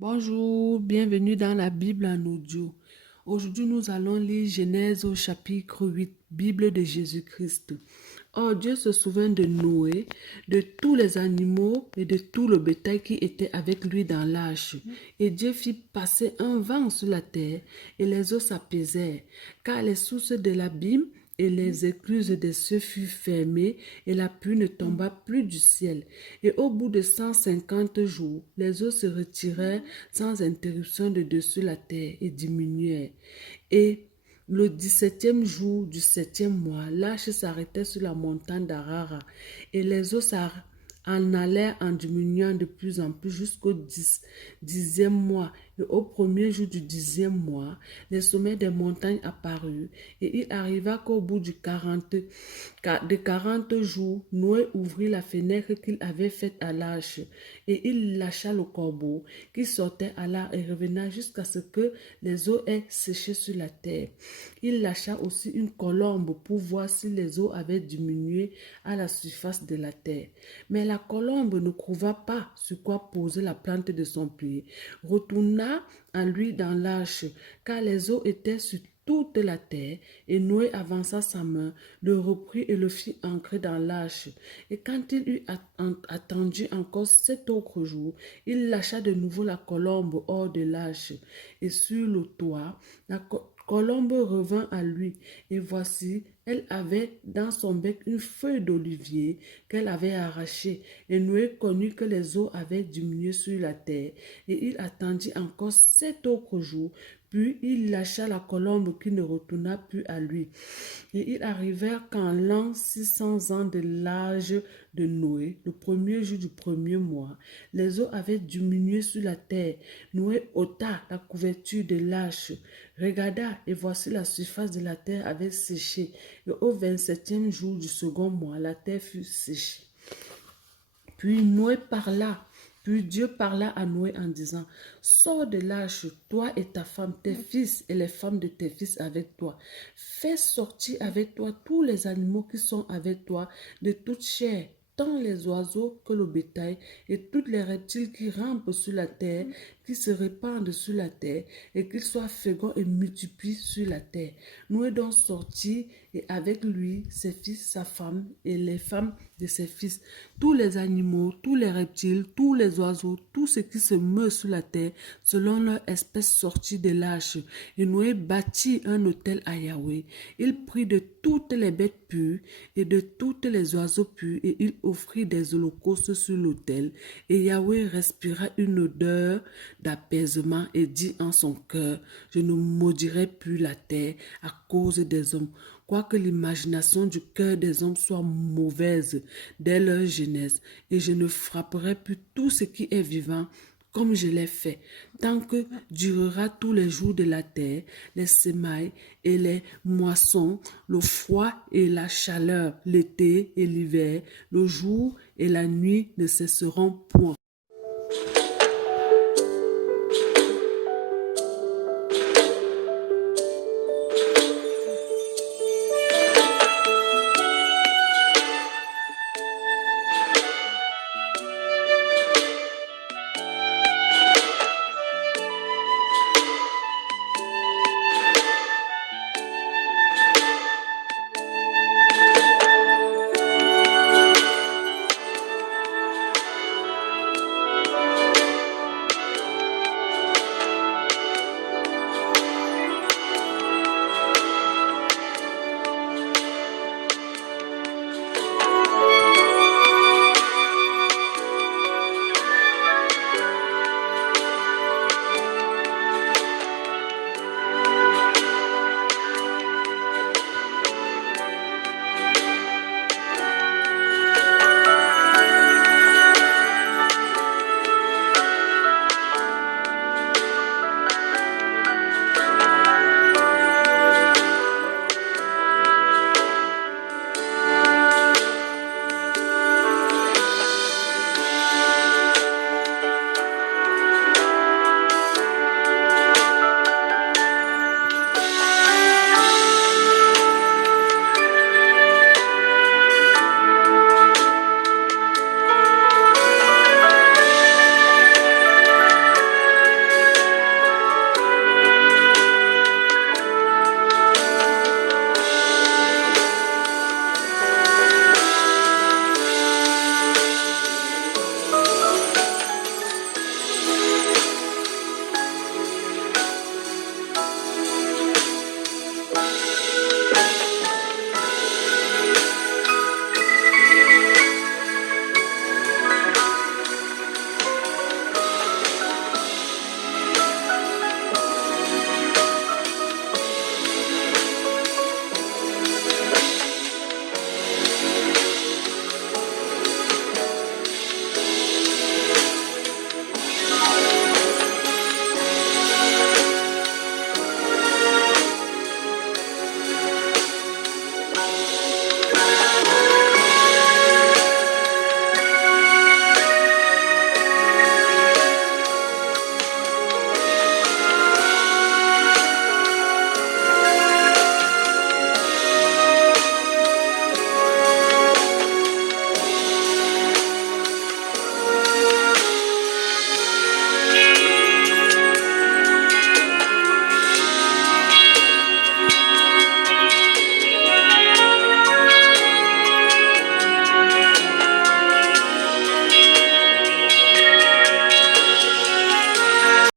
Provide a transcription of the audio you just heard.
Bonjour, bienvenue dans la Bible en audio. Aujourd'hui, nous allons lire Genèse au chapitre 8, Bible de Jésus-Christ. Or, Dieu se souvint de Noé, de tous les animaux et de tout le bétail qui était avec lui dans l'arche. Et Dieu fit passer un vent sur la terre, et les eaux s'apaisèrent, car les sources de l'abîme et les écluses des cieux furent fermées, et la pluie ne tomba plus du ciel. Et au bout de 150 jours, les eaux se retirèrent sans interruption de dessus la terre et diminuèrent. Et le 17e jour du 7e mois, l'arche s'arrêtait sur la montagne d'Arara, et les eaux en allèrent en diminuant de plus en plus jusqu'au 10e mois. Et au premier jour du 10e mois, les sommets des montagnes apparurent, et il arriva qu'au bout de 40 jours, Noé ouvrit la fenêtre qu'il avait faite à l'arche, et il lâcha le corbeau qui sortait à l'arche et revenait jusqu'à ce que les eaux aient séché sur la terre. Il lâcha aussi une colombe pour voir si les eaux avaient diminué à la surface de la terre. Mais la colombe ne trouva pas sur quoi poser la plante de son pied. Retourna à lui dans l'arche, car les eaux étaient sur toute la terre, et Noé avança sa main, le reprit et le fit ancrer dans l'arche. Et quand il eut attendu encore 7 autres jours, il lâcha de nouveau la colombe hors de l'arche, et sur le toit, la colombe revint à lui, et voici, elle avait dans son bec une feuille d'olivier qu'elle avait arrachée, et Noé connut que les eaux avaient diminué sur la terre, et il attendit encore 7 autres jours, puis il lâcha la colombe qui ne retourna plus à lui. Et ils arrivèrent qu'en l'an 600 ans de l'âge de Noé, le premier jour du premier mois, les eaux avaient diminué sur la terre. Noé ôta la couverture de l'arche, regarda, et voici la surface de la terre avait séché. Et au 27e jour du second mois, la terre fut séchée. Puis Dieu parla à Noé en disant, sors de l'arche, toi et ta femme, tes fils et les femmes de tes fils avec toi. Fais sortir avec toi tous les animaux qui sont avec toi de toute chair, tant les oiseaux que le bétail, et tous les reptiles qui rampent sur la terre, qui se répandent sur la terre, et qu'ils soient féconds et multiplient sur la terre. Noé donc sortit, et avec lui ses fils, sa femme et les femmes de ses fils, tous les animaux, tous les reptiles, tous les oiseaux, tout ce qui se meut sur la terre, selon leur espèce sortie de l'arche. Et Noé bâtit un autel à Yahweh. Il prit de toutes les bêtes pures et de tous les oiseaux purs, et il offrit des holocaustes sur l'autel. Et Yahweh respira une odeur d'apaisement et dit en son cœur, je ne maudirai plus la terre à cause des hommes, quoique l'imagination du cœur des hommes soit mauvaise dès leur jeunesse, et je ne frapperai plus tout ce qui est vivant comme je l'ai fait, tant que durera tous les jours de la terre, les semailles et les moissons, le froid et la chaleur, l'été et l'hiver, le jour et la nuit ne cesseront point.